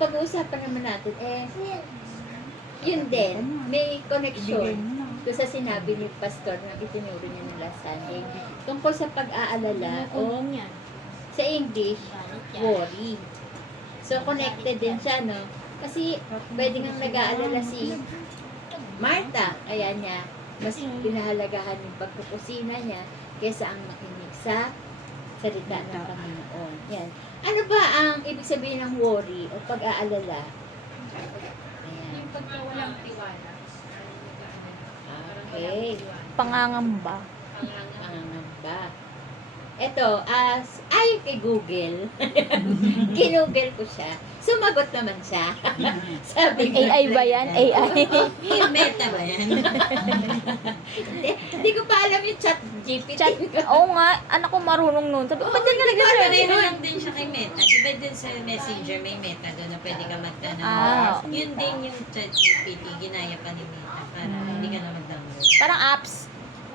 pag-uusapan naman natin, yun din, may connection doon sa sinabi ni Pastor na itinuro niya ng last Sunday. Tungkol sa pag-aalala o sa English, worry. So, connected din siya, no? Kasi, pwede nga nag-aalala si Martha, kaya niya, mas pinahalagahan yung pagpupusina niya kaysa ang makinig sa salita ng Panginoon. Yan. Ano ba ang ibig sabihin ng worry o pag-aalala? Ayan. Yung pagkawalang tiwala. Okay. Pangangamba. Pangangamba. Ito, ayon kay Google, kinugel ko siya. Sumagot naman siya. Sabi niya, AI ba yan? AI? Yung meta ba yan? Hindi ko pa alam yung chat GPT. Oo nga, anak ko marunong nun. Sabi ko, ba't yan ka nag-research? Pareho lang din siya kay Meta. Di ba din sa Messenger may Meta doon na pwede ka magtanong. Ah. Yun din yung chat GPT, ginaya pa ni Meta para hindi ka na mag-download. Parang apps.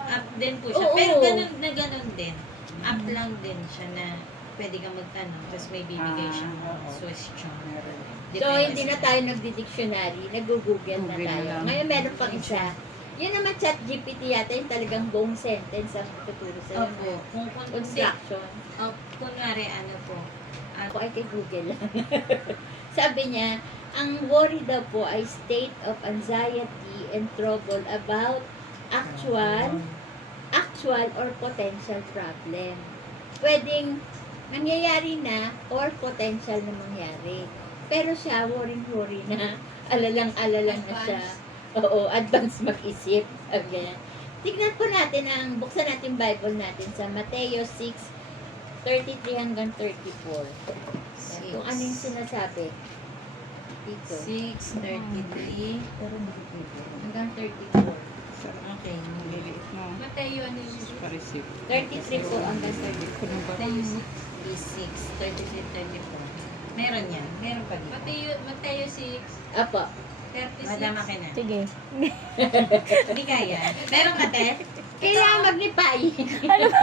App din po siya. Oo. Pero ganun din. App lang din siya na pwede kang magtanong tapos may bibigay siyang question. So, hindi na tayo nagdi-dictionary, nag-google na tayo. Ngayon, meron pang isa. Yun naman chat GPT yata yung talagang buong sentence ang tuturo sa Opo. Kung construction. kunwari ano po. Ako ay kay Google lang. Sabi niya, ang worry daw po ay state of anxiety and trouble about actual or potential problem. Pwedeng nangyayari na or potential na mangyari. Pero siya, worry na. Alalang-alala na siya. Oo, advance mag-isip. Sabi niya. Tignan po natin buksan natin Bible natin sa Mateo 6:33 hanggang 34. Kung ano yung sinasabi dito. 6:33 Hanggang 34. Okay. Mateo, ano yung 33 po hanggang 34. Mateo 6. 6:33-34. Meron yan. Meron pa dito. Mateo 6, Apo. 36. Madama ka na. Sige. Hindi kaya. Meron ka, te? Kailangan maglipay. Ano ba?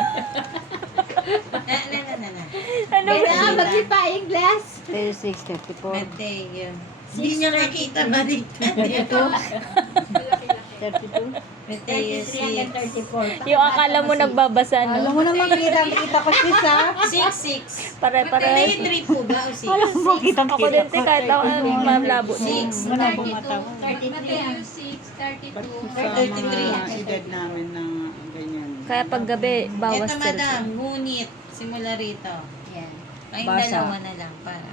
Na. Ano ba? Kailangan maglipay yung glass. 36, 34. Mateo. Hindi niya makita ba dito? Dito. Malaki-laki. 32. Mateo 33 hanggang 34. Yung akala mo nagbabasa, Alam no? mo naman, kita ko sis ha. 6. Pare-pare. Mateo 3 po ba o 6? Alam mo, kitang Ako din, te, kahit ako malabo. 6. Malabo mata ko. 33. Mateo 6, 32. Sa mga edad namin na ganyan. Kaya pag gabi, bawas Ito, madam. cellphone. Ngunit. Simula rito. Yan. Kayong Basa. dalawa na lang para.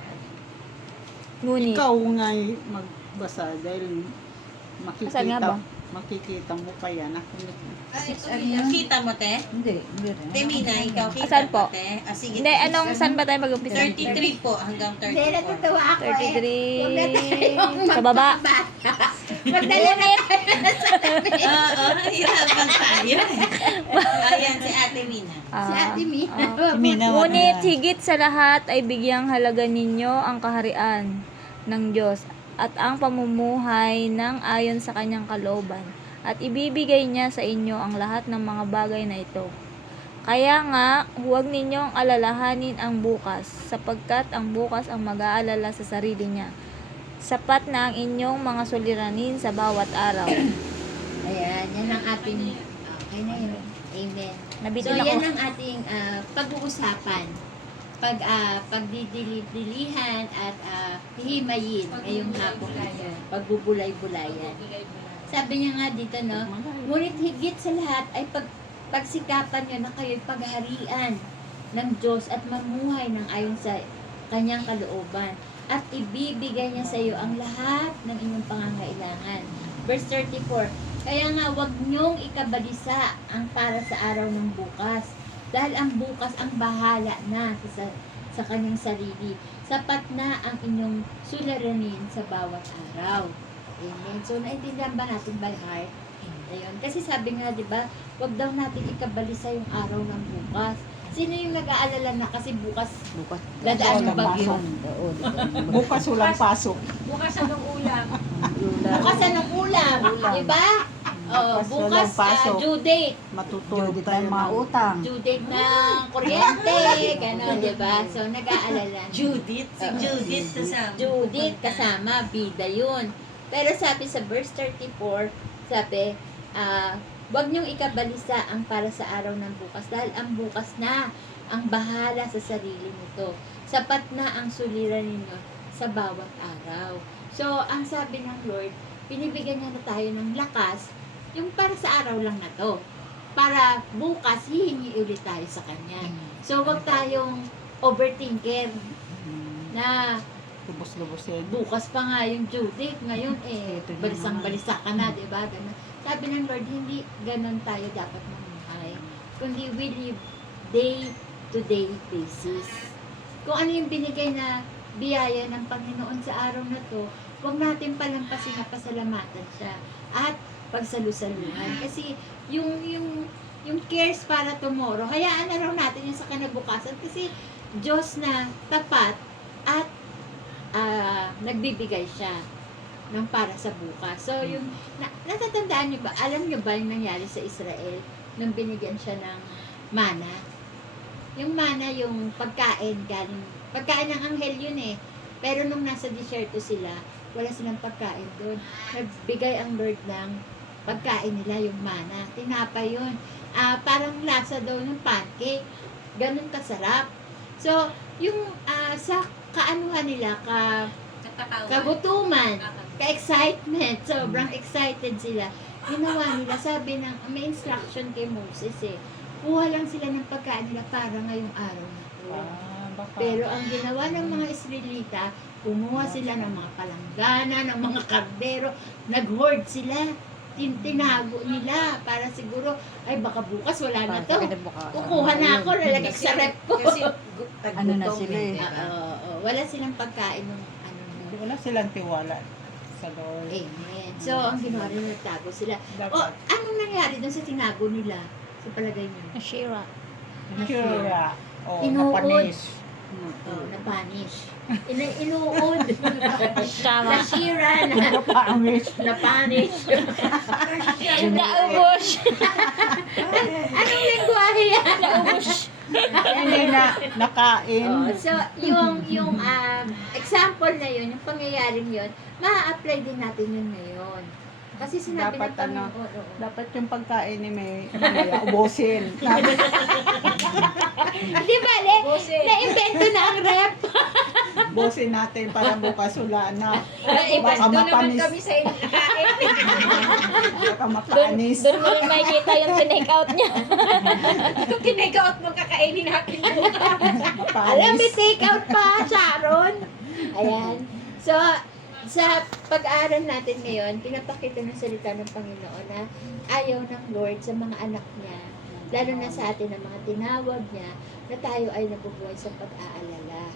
Ngunit. Ikaw nga magbasa dahil Asan nga ba? makikita mo pa yan. Ako Kita mo, te? hindi rin. Temina, ikaw kita Asan po? mo, te? Sige. Hindi, anong, saan ba tayo mag-umpisa? 33 po hanggang Hindi, 34. natutuwa ako eh. Huwag na tayong 33. Sa baba. Magdala na tayo na sa tabi. Oo, hirapan tayo. Ayan, si Ate Mina. Si Ate Mina. Mina, Ngunit higit sa lahat ay bigyang halaga ninyo ang kaharian ng Diyos at ang pamumuhay ng ayon sa kanyang kalooban at ibibigay niya sa inyo ang lahat ng mga bagay na ito. Kaya nga, huwag ninyong alalahanin ang bukas, sapagkat ang bukas ang mag-aalala sa sarili niya. Sapat na ang inyong mga suliranin sa bawat araw. Ayan, yan ang ating, okay na yun. Amen. Nabitin So, yan ako. ang ating pag-uusapan. Pagdidilihan at hihimayin ngayong hapon ito. Pagbubulay-bulayan. Sabi niya nga dito, no, ngunit higit sa lahat ay pagsikapan niyo na kayo'y pagharian ng Diyos at mamuhay ng ayon sa kanyang kalooban at ibibigay niya sa iyo ang lahat ng inyong pangangailangan. Verse 34, kaya nga wag niyong ikabalisa ang para sa araw ng bukas dahil ang bukas ang bahala na sa kanyang sarili. Sapat na ang inyong suliranin sa bawat araw. Amen. So, naintindihan ba natin by heart? Ayun. Kasi sabi nga, di ba, wag daw natin ikabalisa yung araw ng bukas. Sino yung nag-aalala na kasi bukas dadaan yung bagyo? Bukas walang pasok. Bukas anong ulam? Bukas anong ulam? Di ba? Oh, Tapos bukas walang pasok. due date. Matutulog Judith tayo na yung mga utang. Due date ng kuryente, gano'n, di ba? So, nag-aalala. Judith, si Judith kasama. Judith kasama, bida yun. Pero sabi sa verse 34, sabi, wag niyong ikabalisa ang para sa araw ng bukas dahil ang bukas na ang bahala sa sarili nito. Sapat na ang suliran ninyo sa bawat araw. So, ang sabi ng Lord, binibigyan niya na tayo ng lakas yung para sa araw lang na to. Para bukas, hihingi ulit tayo sa Kanya. So, wag tayong overthinker na lubos-lubosin. bukas pa nga yung due date. Ngayon, balisang-balisa ka na, di ba? Ganun. Sabi ng Lord, hindi ganun tayo dapat mamuhay. Kundi we live day-to-day basis. Kung ano yung binigay na biyaya ng Panginoon sa araw na to, huwag natin palampasin na pasalamatan siya at pagsalusaluhan. Kasi yung cares para tomorrow, hayaan na raw natin yung sa kinabukasan kasi Diyos na tapat at nagbibigay siya ng para sa bukas. So, yung, natatandaan nyo ba, alam nyo ba yung nangyari sa Israel nung binigyan siya ng mana? Yung mana, yung pagkain ng anghel yun eh. Pero nung nasa disyerto sila, wala silang pagkain doon. Nagbigay ang Lord ng pagkain nila, yung mana. Tinapay yun. Parang lasa daw ng pancake. Ganun kasarap. So, yung sa kaanuhan nila, kagutuman, ka-excitement, sobrang excited sila. Ginawa nila, sabi ng, may instruction kay Moses eh, kuha lang sila ng pagkain nila para ngayong araw na to. Pero ang ginawa ng mga Israelita, kumuha sila ng mga palanggana, ng mga kardero, nag-hoard sila, tinago nila para siguro, ay baka bukas wala na to. Kukuha na ako, lalagay sa rep ko. Kasi Ano na sila eh. Wala silang pagkain ng Wala silang tiwala sa Lord. Amen. So, ang ginawa nila, nagtago sila. O, anong nangyari dun sa tinago nila? Sa palagay niyo? Ashira. Kira. Oh, Inuod. napanish. Na-punish. Inuod. Tama. Nasira na. Napanish. Na-punish. Naubos. Anong lengguwahe yan? Hindi na nakain. So, yung example na yun, yung pangyayaring yun, ma-apply din natin yun ngayon. Kasi sinabi ng Dapat Panginoon, Dapat yung pagkain ni May ubusin. di bale, na-invento na ang rep. Ubusin natin para bukas wala na. Basta Baka doon naman mapanis. kami sa inyo kakain. Baka makanis. Doon mo rin makikita yung tinake out niya. Kung kinagaot mo, kakainin natin bukas. Alam, may Mapanis. take out pa, Sharon. Ayan. So, sa pag-aaral natin ngayon, pinapakita ng salita ng Panginoon na ayaw ng Lord sa mga anak niya, lalo na sa atin ng mga tinawag niya, na tayo ay nabubuhay sa pag-aalala.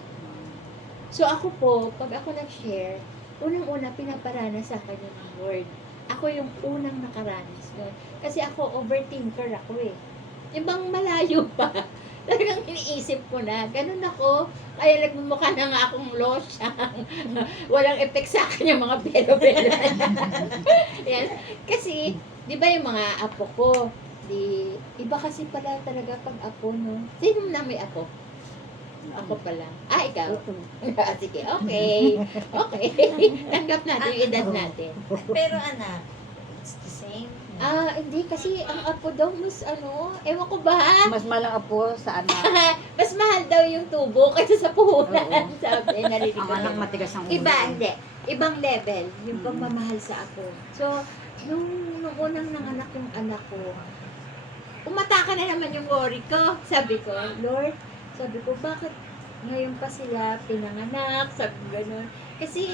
So ako po, pag ako nag-share, unang-una pinaparanas sa kanya ng Lord. Ako yung unang nakaranas nun. Kasi ako, overthinker ako eh. Yung bang malayo pa, talagang iniisip ko na, ganun ako, kaya nagmumukha na nga akong losyang, walang effect sa akin yung mga belo-belo. Yan. Kasi, di ba yung mga apo ko, iba kasi pala talaga pag apo, no? Sino na may apo? Ako pala. Ikaw? Sige, okay. Okay. Tanggap natin yung edad natin. Pero anak, it's the same. Hindi kasi ang apo daw mas ewan ko ba? Mas malang apo sa anak. Mas mahal daw yung tubo kaysa sa puhunan. Oo. Sabi, narinig Ang ko. anak yun. matigas ang ulo. Iba, hindi. Ibang level, yung pagmamahal sa apo. So, nung unang nanganak yung anak ko, umataka na naman yung worry ko. Sabi ko, Lord, bakit ngayon pa sila pinanganak? Sabi ko gano'n. Kasi,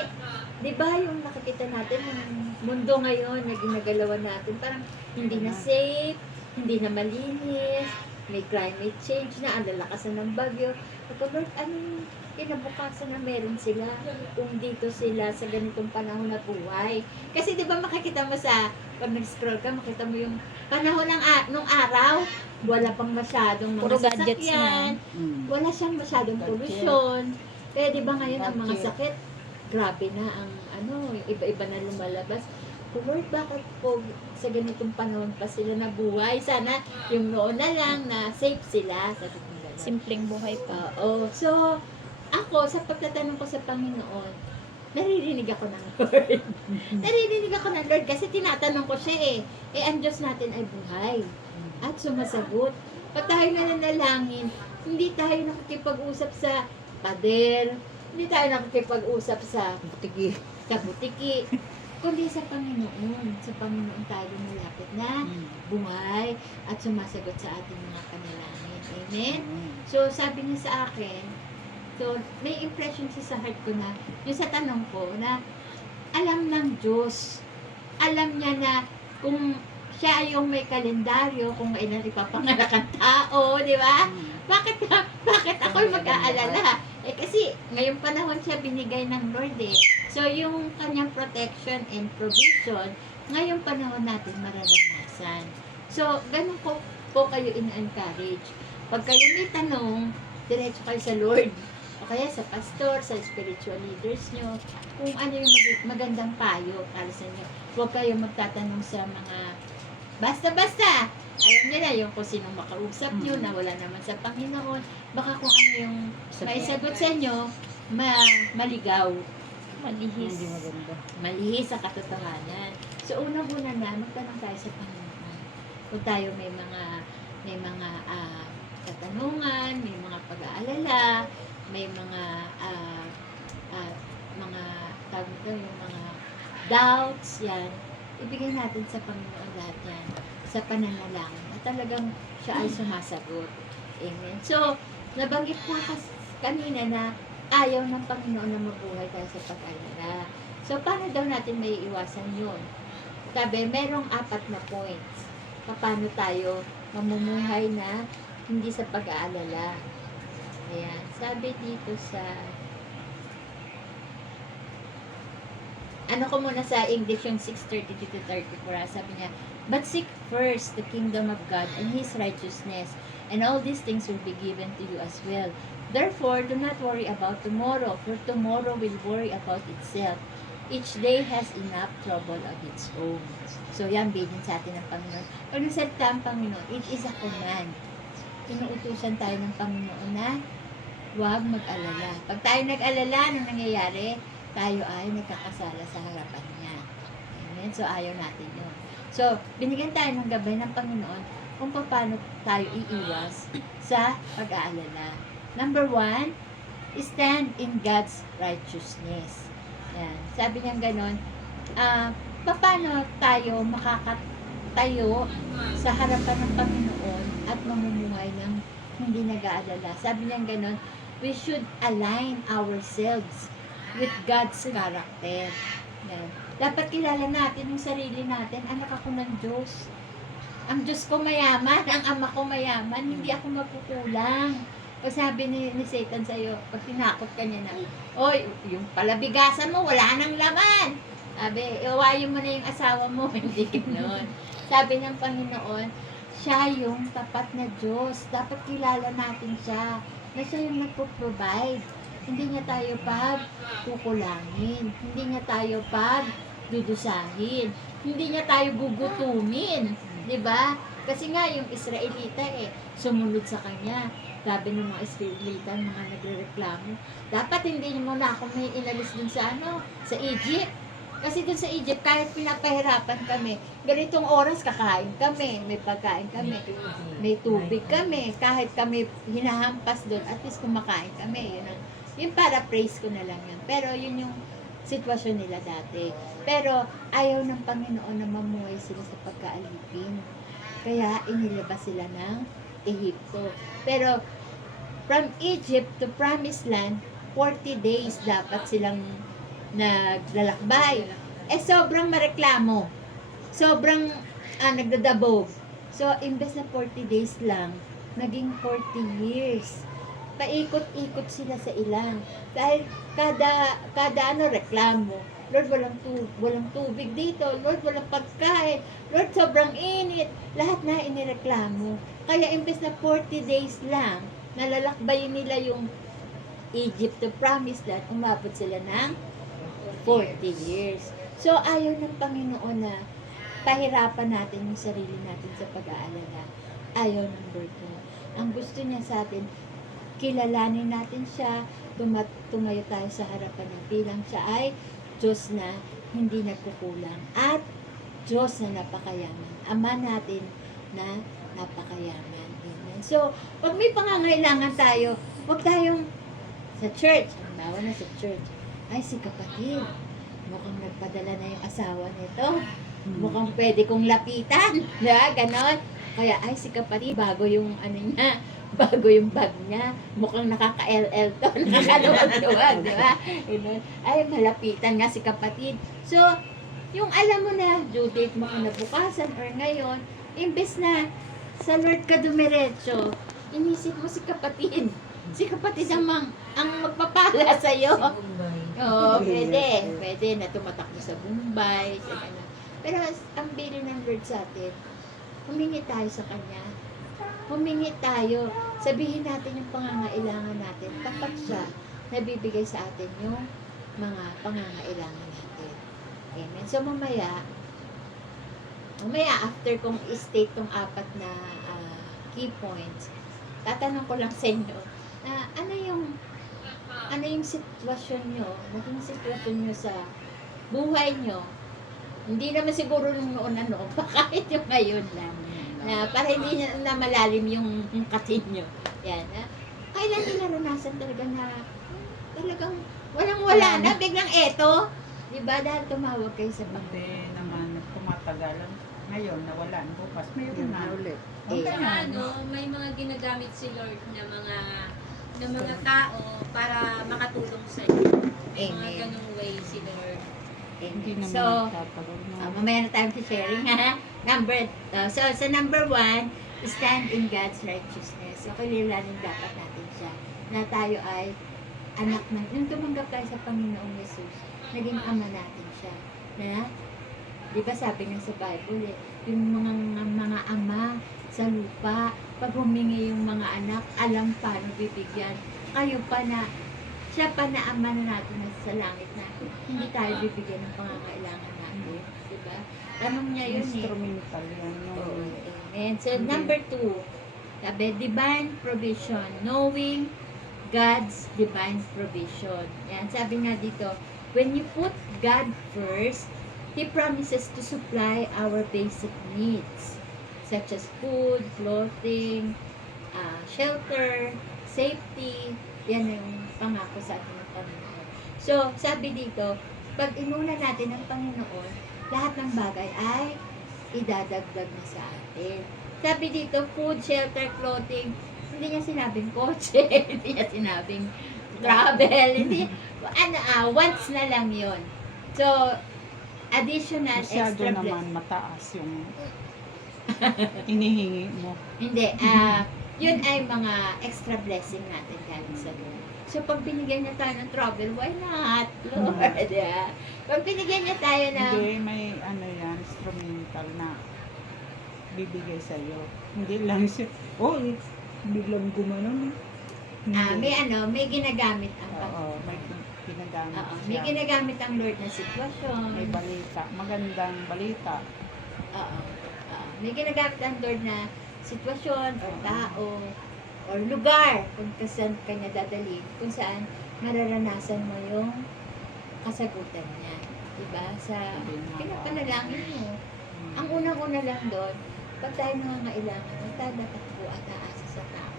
di ba yung nakikita natin, yung mundo ngayon na ginagalawan natin, parang hindi na safe, hindi na malinis, may climate change na, ang lalakas na ng bagyo. Ako, Lord, anong kinabukasan na meron sila kung dito sila sa ganitong panahon na buhay? Kasi di ba makikita mo pag nag-scroll ka, makita mo yung panahon nung araw, wala pang masyadong mga Puro gadgets sasakyan, wala siyang masyadong polusyon. Kaya di ba ngayon ang mga Gadget. sakit, grabe na ang yung iba-iba na lumalabas. ko, Lord, bakit po sa ganitong panahon pa sila nabuhay? Sana yung noon na lang na safe sila. Sabi ko gano'n. Simpleng buhay pa. Oo. So, ako, sa pagtatanong ko sa Panginoon, naririnig ako ng Lord. Naririnig ako ng Lord kasi tinatanong ko siya eh. Ang Diyos natin ay buhay at sumasagot. Pag tayo nananalangin, hindi tayo nakikipag-usap sa pader, hindi tayo nakikipag-usap sa Butigi. butiki, kundi sa Panginoon. Sa Panginoon tayo malapit na buhay at sumasagot sa ating mga panalangin. Amen? So, sabi niya sa akin, so, may impression siya sa heart ko na, yung sa tanong ko, na alam ng Diyos. Alam niya na kung siya yung may kalendaryo, kung kailan ipapanganak ang tao, di ba? Bakit ako'y mag-aalala? Eh kasi, ngayong panahon siya binigay ng Lord eh. So, yung kanyang protection and provision, ngayong panahon natin mararanasan. So, ganun po kayo in-encourage. Pag kayo may tanong, diretso kayo sa Lord. O kaya sa pastor, sa spiritual leaders nyo, kung ano yung magandang payo para sa inyo. Huwag kayo magtatanong sa mga basta-basta. Alam niyo na yung kung sinong makausap nyo na wala naman sa Panginoon. Baka kung ano yung may sagot sa inyo, maligaw. Malihis. Hindi maganda. Malihis sa katotohanan. So, unang-una na, magtanong tayo sa Panginoon. Kung tayo may mga katanungan, may mga pag-aalala, may mga tawag ito, yung mga doubts, yan. Ibigay natin sa Panginoon lahat yan. Sa pananalangin. At talagang siya ay sumasagot. Amen. So, nabanggit ko kanina na ayaw ng Panginoon na mabuhay tayo sa pag-alala. So, paano daw natin may iwasan yun? Sabi, merong 4 na points. Paano tayo mamumuhay na hindi sa pag-aalala. Ayan. Sabi dito sa ano ko muna sa English yung 6:32 to 34. Sabi niya, but seek first the kingdom of God and His righteousness, and all these things will be given to you as well. Therefore, do not worry about tomorrow, for tomorrow will worry about itself. Each day has enough trouble of its own. So, yan, bilin sa atin ng Panginoon. Pag nagsalita ang Panginoon, it is a command. Inuutusan tayo ng Panginoon na huwag mag-alala. Pag tayo nag-alala, anong nangyayari? Tayo ay nagkakasala sa harapan niya. Amen? So, ayaw natin yun. So, binigyan tayo ng gabay ng Panginoon kung paano tayo iiwas sa pag-aalala. Number 1, stand in God's righteousness. Yan. Sabi niya ganon, paano tayo makakatayo sa harapan ng Panginoon at mamumuhay ng hindi nag-aalala. Sabi niya ganon, we should align ourselves with God's character. Yan. Dapat kilala natin yung sarili natin. Anak ako ng Diyos. Ang Diyos ko mayaman, ang Ama ko mayaman, hindi ako mapukulang. Pag sabi ni Satan sa'yo, pag tinakot ka niya na, oy, yung palabigasan mo, wala nang laman. Sabi, iwayin mo na yung asawa mo. Hindi ganoon. Sabi ng Panginoon, siya yung tapat na Diyos. Dapat kilala natin siya. Na siya yung nagpo-provide. Hindi niya tayo pagkukulangin. Hindi niya tayo pagdudusahin. Hindi niya tayo gugutumin. Diba? Kasi nga yung Israelita sumunod sa kanya. Sabi ng mga Israelita, mga nagrereklamo, dapat hindi mo na ako may inalis dun sa sa Egypt. Kasi dun sa Egypt, kahit pinapahirapan kami, ganitong oras kakain kami, may pagkain kami, may tubig kami, kahit kami hinahampas dun, at least kumakain kami. Yun para praise ko na lang yun. Pero yun yung sitwasyon nila dati. Pero ayaw ng Panginoon na mamuhay sila sa pagkaalipin. Kaya inilabas sila ng Ehipto. Pero from Egypt to Promised Land, 40 days dapat silang naglalakbay. Sobrang mareklamo. Sobrang nagdadabog. So, imbes na 40 days lang, naging 40 years. Paikot-ikot sila sa ilang. Dahil kada reklamo. Lord, walang tubig dito. Lord, walang pagkain. Lord, sobrang init. Lahat na inireklamo. Kaya imbes na 40 days lang, nalalakbayin nila yung Egypt to Promised Land, umabot sila ng 40 years. So, ayaw ng Panginoon na pahirapan natin yung sarili natin sa pag-aalala. Ayaw ng Lord na. Ang gusto niya sa atin, kilalanin natin siya, tumayo tayo sa harapan niya bilang siya ay Diyos na hindi nagkukulang at Diyos na napakayaman. Ama natin na napakayaman. Amen. So, pag may pangangailangan tayo, huwag tayong sa church. Halimbawa na sa church. Ay, si kapatid, mukhang nagpadala na yung asawa nito. Mukhang pwede kong lapitan. Diba? Ganon. Kaya, ay, si kapatid, bago yung ano niya, bago yung bag niya. Mukhang nakaka-LL to. Nakaluwag-luwag. Diba? Ganon. Ay, malapitan nga si kapatid. So, yung alam mo na, due date mo kinabukasan or ngayon, imbes na sa Lord ka dumiretso, inisip mo si kapatid. Si kapatid ang magpapala sa'yo. Oo, pwede. Pwede na tumatakbo sa Bombay, sa ano. Pero ang bili ng Lord sa atin, humingi tayo sa Kanya. Humingi tayo. Sabihin natin yung pangangailangan natin. Tapat siya na bibigay sa atin yung mga pangangailangan natin. Amen. So mamaya after kong i-state tong 4 na key points, tatanong ko lang sa inyo, ano yung sitwasyon nyo, naging sitwasyon nyo sa buhay nyo, hindi naman siguro nung noon kahit yung ngayon lang, na para hindi na malalim yung katin nyo. Yan, kailan nyo naranasan talaga na talagang walang-wala na, biglang eto, diba, dahil tumawag kayo sa Hindi naman tumatagalan. Ngayon, nawalan. Bukas, mayroon na. ulit. Eh, May mga ginagamit si Lord na mga tao para makatulong sa iyo. May mga Amen. ganung way si Lord. Hindi Amen. naman So, nagtatagal na. mamaya na tayo sa sharing, ha? So, number 1, stand in God's righteousness. So, kilalanin dapat natin siya na tayo ay anak ng, nung tumanggap tayo sa Panginoong Yesus, naging ama natin siya. Na, di ba sabi nga sa Bible, yung mga ama sa lupa, pag humingi yung mga anak, alam paano bibigyan. Kayo pa na, siya pa na ama na natin na sa langit na hindi tayo bibigyan ng pangangailangan natin. Di ba? Tanong niya yun eh. Instrumental yan. Oo, amen. So, number 2, sabi, divine provision. Knowing God's divine provision. Yan, sabi nga dito, when you put God first, He promises to supply our basic needs, such as food, clothing, shelter, safety. Yan yung pangako sa atin ng Panginoon. So, sabi dito, pag inuna natin ang Panginoon, lahat ng bagay ay idadagdag na sa atin. Sabi dito, food, shelter, clothing, hindi niya sinabing kotse, hindi niya sinabing travel, hindi, wants na lang yon. So, additional, Masyado extra naman mataas yung inihingi mo. Hindi, yun ay mga extra blessing natin galing sa Lord. So, pag binigyan niya tayo ng travel, why not, Lord? Yeah. Pag binigyan niya tayo ng... Hindi, may ano yan, instrumental na bibigay sa'yo. Hindi lang siya, biglang gumanon. may ginagamit ang Oo, may ginagamit Oo, siya. may ginagamit ang Lord na sitwasyon. May balita, magandang balita. Oo. May ginagamit ang Lord na sitwasyon o tao or lugar kung saan kanya dadalhin, kung saan mararanasan mo yung kasagutan niya. Diba? Sa pinapanalangin mo. Ang unang-una lang doon, pag tayo nangangailangan, huwag tayo natakbo at aasa sa tao.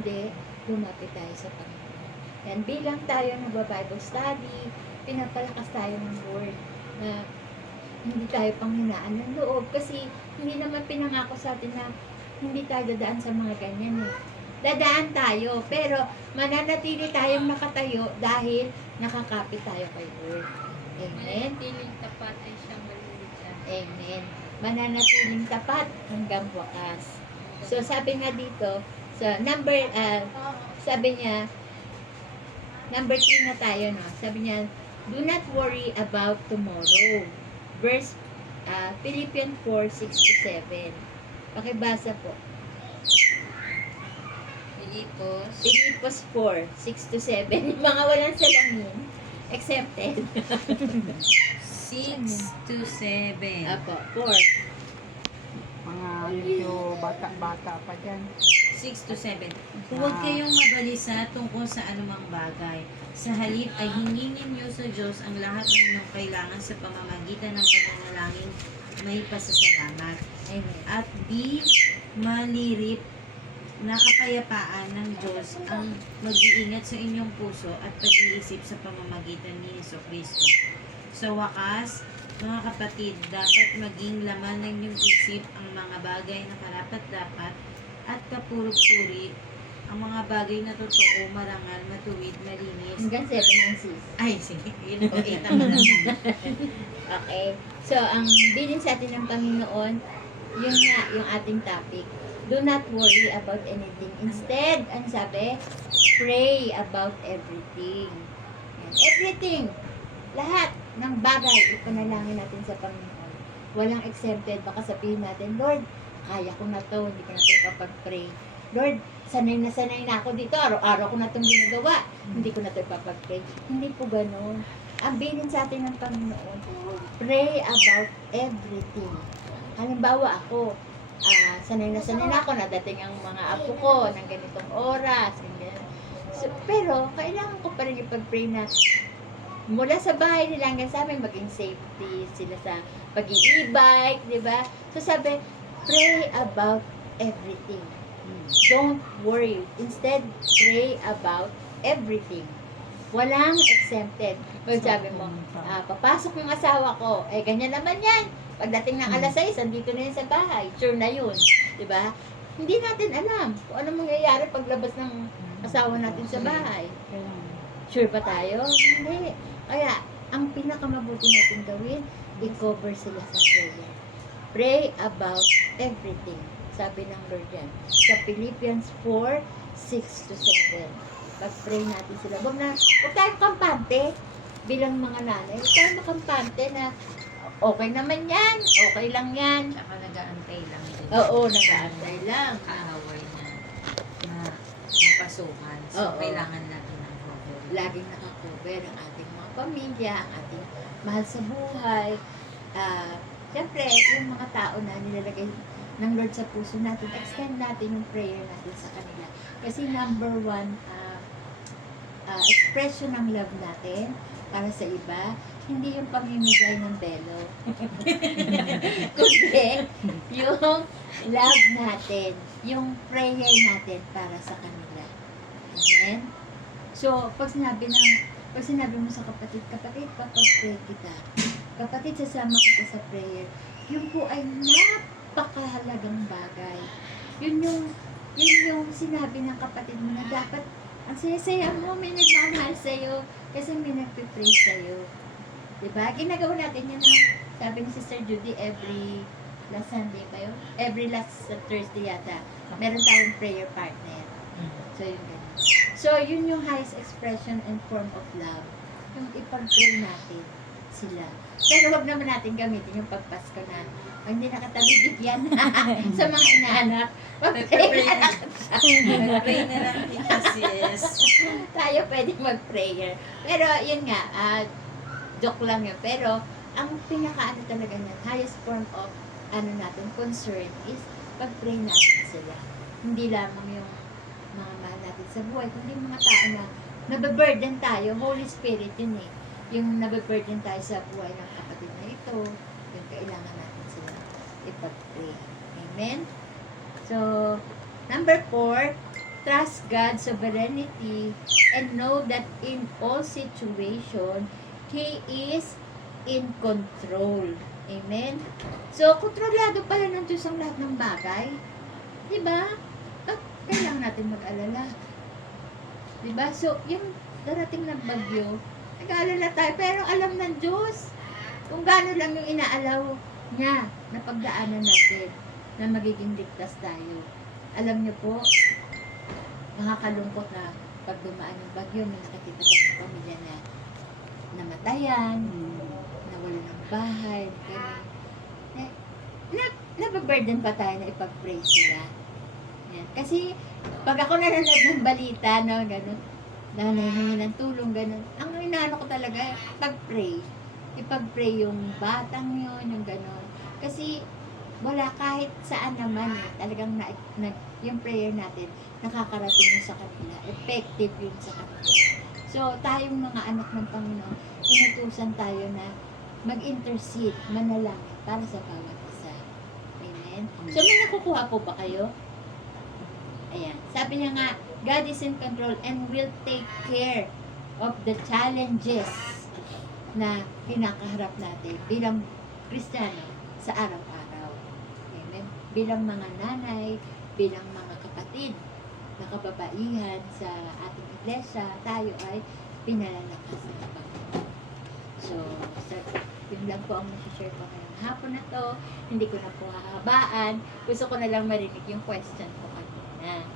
Hindi, lumapit tayo sa Panginoon. Yan, bilang tayo nagba-Bible study, pinapalakas tayo ng Word na hindi tayo panghinaan ng loob kasi hindi naman pinangako sa atin na hindi tayo dadaan sa mga ganyan eh. Dadaan tayo, pero mananatili tayong nakatayo dahil nakakapit tayo kay Lord. Amen? Manatiling tapat ay siyang maluligyan. Amen. Mananatiling tapat hanggang wakas. So, sabi nga dito, sabi niya, number 3 na tayo, no? Sabi niya, do not worry about tomorrow. Verse, Philippians 4:6-7. Pakibasa po. Philippians 4:6-7. Yung mga walang salamin, accepted. 6 to 7. Apo, 4. Mga medyo bata-bata pa dyan. 6 to 7. Huwag kayong mabalisa tungkol sa anumang bagay. Sa halip ay hingingin niyo sa Diyos ang lahat ng inyong kailangan sa pamamagitan ng pananalangin may pasasalamat. Amen. At di malirip na kapayapaan ng Diyos ang mag-iingat sa inyong puso at pag-iisip sa pamamagitan ni Jesucristo. Sa wakas, mga kapatid, dapat maging laman ng inyong isip ang mga bagay na karapat-dapat at kapurog-puri, ang mga bagay na totoo, marangal, matuwid, malinis. Hanggang 7 ang sis. Ay, sige. Yun po, 8 ang Okay. So, ang bilin sa atin ng Panginoon, yun nga, yung ating topic. Do not worry about anything. Instead, ang sabi, pray about everything. Yan. Everything. Lahat ng bagay, ipanalangin natin sa Panginoon. Walang exempted. Baka sabihin natin, Lord, kaya ko na to, hindi ko na to kapag-pray. Lord, sanay na ako dito. Araw-araw ko na itong ginagawa. Hindi ko na to ipapag-pray. Hindi po ganun. Ang bilin sa atin ng Panginoon, pray about everything. Halimbawa ako, sanay na ako, nadating ang mga apo ko ng ganitong oras. Ganyan. So, pero, kailangan ko pa rin ipag-pray na mula sa bahay nila hanggang sa amin, maging safety sila sa pag-i-e-bike, di ba? So sabi, pray about everything. Don't worry. Instead, pray about everything. Walang exempted. Pag sabi mo, papasok yung asawa ko, ganyan naman yan. Pagdating ng alas 6, andito na yun sa bahay. Sure na yun. Diba? Hindi natin alam kung ano mangyayari paglabas ng asawa natin sa bahay. Sure ba tayo? Hindi. Kaya, ang pinakamabuti natin gawin, i-cover sila sa prayer. Pray about everything. Sabi ng Lord yan. Sa Philippians 4, 6 to 7. Pag-pray natin sila. Huwag tayong kampante bilang mga nanay. Huwag tayong makampante na okay naman yan, okay lang yan. Saka nag-aantay lang din. Oo, nag-aantay lang. Kaaway na mapasukan. So, Oo. kailangan natin ng cover. Laging nakakover ang ating mga pamilya, ang ating mahal sa buhay. Siyempre, yung mga tao na nilalagay ng Lord sa puso natin, extend natin yung prayer natin sa kanila. Kasi number 1, expression ng love natin para sa iba, hindi yung pamimigay ng belo. Kundi, yung love natin, yung prayer natin para sa kanila. Amen? So, pag sinabi mo sa kapatid, papag-pray kita. Kapatid, sasama kita sa prayer. Yun po ay napakahalagang bagay. Yun yung sinabi ng kapatid mo na dapat, ang saya-saya mo, may nagmamahal sa'yo, kasi may nagpipray sa'yo. Diba? Ginagawa natin yun, no? Sabi ni Sister Judy, every last Sunday ba yun? Every last Thursday yata. Meron tayong prayer partner. So, yun ganun. So, yun yung highest expression and form of love. Yung ipag-pray natin sila. Pero wag naman natin gamitin yung pagpasko na hindi nakatabi bigyan sa mga inaanak. Mag-pray na lang. Pray na lang kita, sis. Tayo pwede mag-prayer. Pero yun nga, joke lang yun. Pero ang pinaka-ano talaga niyan, highest form of natin, concern is pag-pray natin sila. Hindi lamang yung mga mahal natin sa buhay, kundi mga tao na nababurden tayo. Holy Spirit yun eh. Yung nababurden tayo sa buhay ng kapatid na ito, yung kailangan natin sila ipag-pray. Amen? So, number 4, trust God's sovereignty and know that in all situations, He is in control. Amen? So, kontrolado pala ng Diyos ang lahat ng bagay. Diba? At kailangan natin mag-alala. Diba? So, yung darating na bagyo, nag-aalala tayo, pero alam ng Diyos kung gaano lang yung inaalaw niya na pagdaanan natin na magiging ligtas tayo. Alam niyo po, nakakalungkot na pag dumaan yung bagyo, may nakikita tayong pamilya na namatayan, nawala ng bahay, nababurden pa tayo na ipag-pray sila. Yan. Kasi, pag ako nanonood ng balita, no, gano'n, nanay ng tulong, gano'n, ang inaano ko talaga, pag-pray. ipag-pray yung batang yon, yung gano'n. Kasi wala kahit saan naman talagang yung prayer natin nakakarating yun sa kanila, effective yun sa kanila. So tayong mga anak ng Panginoon, inutusan tayo na mag-intercede, manalangin para sa bawat isa. Amen? So may nakukuha po ba kayo? Ayan. Sabi niya nga, God is in control and will take care of the challenges na kinakaharap natin bilang Kristiyano sa araw-araw. Amen? Bilang mga nanay, bilang mga kapatid, na kababaihan sa ating iglesia, tayo ay pinalalakas ng Panginoon. So, yun lang po ang share ko ngayong hapon na to. Hindi ko na po hahabaan. Gusto ko na lang marinig yung question ko kanina.